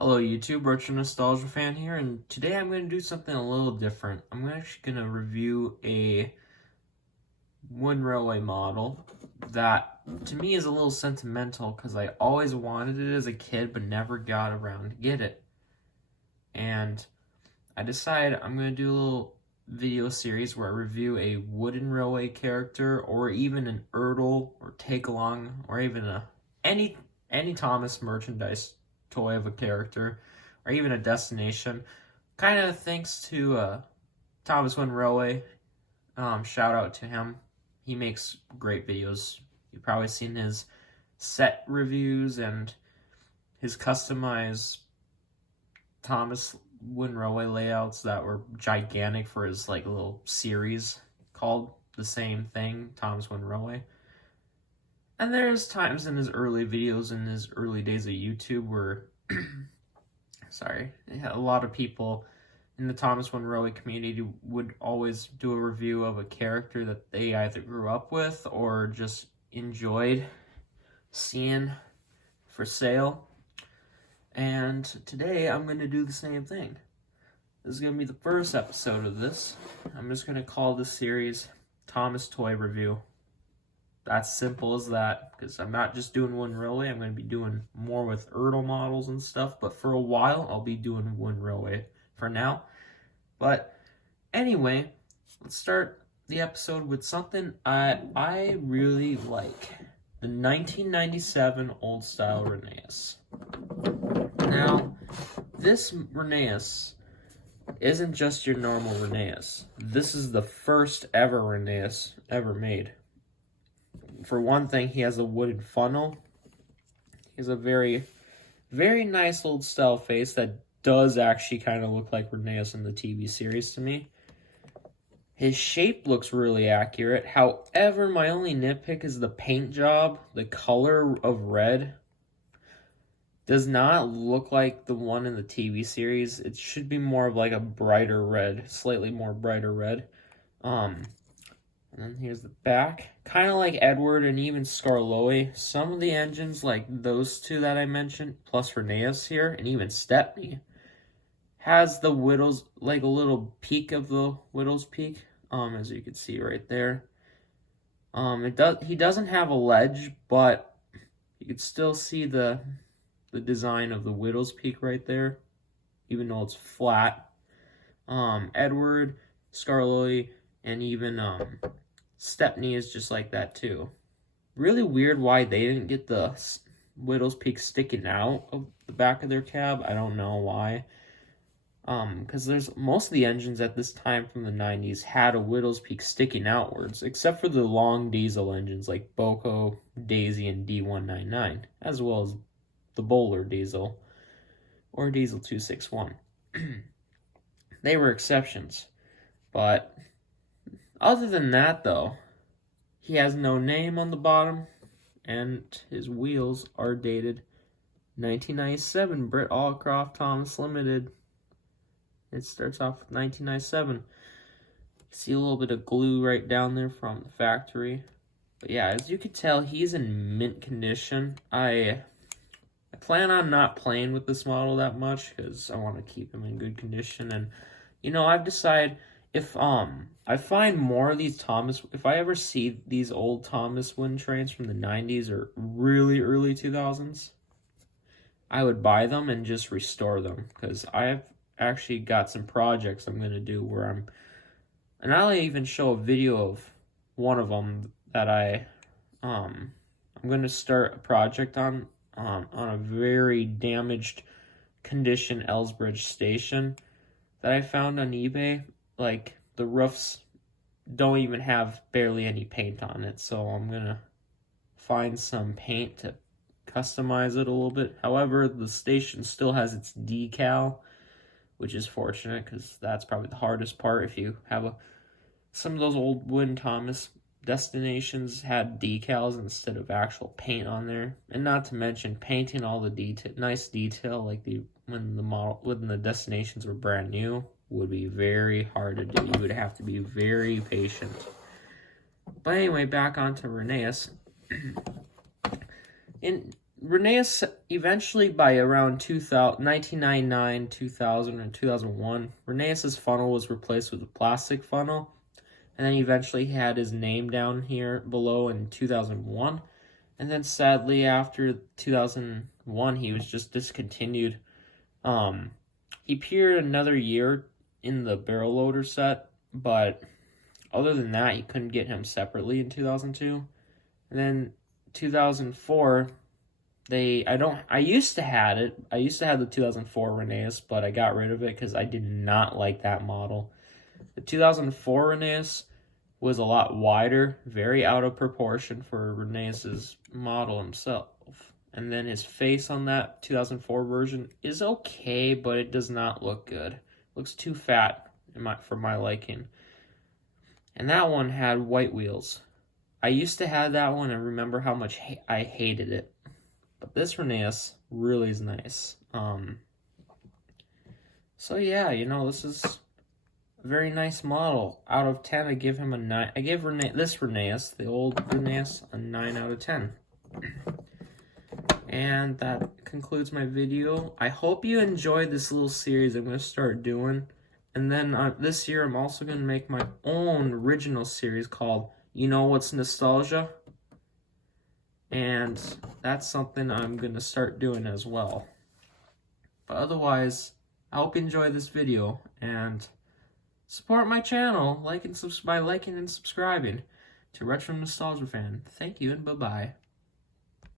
Hello YouTube, Retro Nostalgia Fan here, and today I'm going to do something a little different. I'm actually going to review a wooden railway model that to me is a little sentimental because I always wanted it as a kid but never got around to get it. And I decided I'm going to do a little video series where I review a wooden railway character or even an Erdl or take along or even any Thomas merchandise toy of a character, or even a destination. Kind of thanks to Thomas Wooden Railway. Shout out to him. He makes great videos. You've probably seen his set reviews and his customized Thomas Wooden Railway layouts that were gigantic for his little series called the same thing, Thomas Wooden Railway. And there's times in his early videos, in his early days of YouTube, where, a lot of people in the Thomas Wooden Railway community would always do a review of a character that they either grew up with or just enjoyed seeing for sale. And today I'm going to do the same thing. This is going to be the first episode of this. I'm just going to call this series Thomas Toy Review. That's simple as that, because I'm not just doing Wooden Railway. I'm going to be doing more with Erdl models and stuff, but for a while I'll be doing Wooden Railway for now. But anyway, let's start the episode with something I really like. The 1997 Old Style Rheneas. Now, this Rheneas isn't just your normal Rheneas. This is the first ever Rheneas ever made. For one thing, he has a wooden funnel. He has a very, very nice old style face that does actually kind of look like Rheneas in the TV series to me. His shape looks really accurate. However, my only nitpick is the paint job. The color of red does not look like the one in the TV series. It should be more of like a brighter red, slightly more brighter red. And then here's the back. Kind of like Edward and even Skarloey. Some of the engines, like those two that I mentioned, plus Rheneas here, and even Stepney, has the Widow's, like a little peak of the Widow's Peak, as you can see right there. He doesn't have a ledge, but you can still see the design of the Widow's Peak right there, even though it's flat. Edward, Skarloey, and even Stepney is just like that too. Really weird why they didn't get the Widow's Peak sticking out of the back of their cab. I don't know why. Because there's most of the engines at this time from the 90s had a Widow's Peak sticking outwards, except for the long diesel engines like Boko, Daisy, and D199, as well as the Bowler diesel or Diesel 261. They were exceptions, but other than that, though, he has no name on the bottom, and his wheels are dated 1997, Britt Allcroft Thomas Limited. It starts off with 1997. You see a little bit of glue right down there from the factory. But yeah, as you can tell, he's in mint condition. I plan on not playing with this model that much because I want to keep him in good condition. And, I've decided if I find more of these Thomas, if I ever see these old Thomas Wooden trains from the 90s or really early 2000s, I would buy them and just restore them, because I've actually got some projects I'm going to do where and I'll even show a video of one of them that I'm going to start a project on a very damaged condition Elsbridge station that I found on eBay. Like, the roofs don't even have barely any paint on it, so I'm gonna find some paint to customize it a little bit. However, the station still has its decal, which is fortunate, because that's probably the hardest part. If you have some of those old wooden Thomas destinations had decals instead of actual paint on there, and not to mention painting all the nice detail, like when the destinations were brand new, would be very hard to do. You would have to be very patient. But anyway, back onto Rheneas. And Rheneas eventually, by around 2000, 1999, 2000, and 2001, Rheneas's funnel was replaced with a plastic funnel, and then eventually he had his name down here below in 2001. And then sadly, after 2001, he was just discontinued. He appeared another year in the barrel loader set, but other than that, you couldn't get him separately in 2002. And then 2004, I used to have it. I used to have the 2004 Rheneas, but I got rid of it because I did not like that model. The 2004 Rheneas was a lot wider, very out of proportion for Rheneas's model himself. And then his face on that 2004 version is okay, but it does not look good. It looks too fat for my liking. And that one had white wheels. I used to have that one and remember how much I hated it. But this Rheneas really is nice. So yeah, this is a very nice model. Out of 10, I give him a 9. I give this Rheneas, the old Rheneas, a 9 out of 10. And that concludes my video. I hope you enjoyed this little series I'm going to start doing. And then this year, I'm also going to make my own original series called You Know What's Nostalgia? And that's something I'm going to start doing as well. But otherwise, I hope you enjoyed this video. And support my channel by liking and subscribing to Retro Nostalgia Fan. Thank you and bye-bye.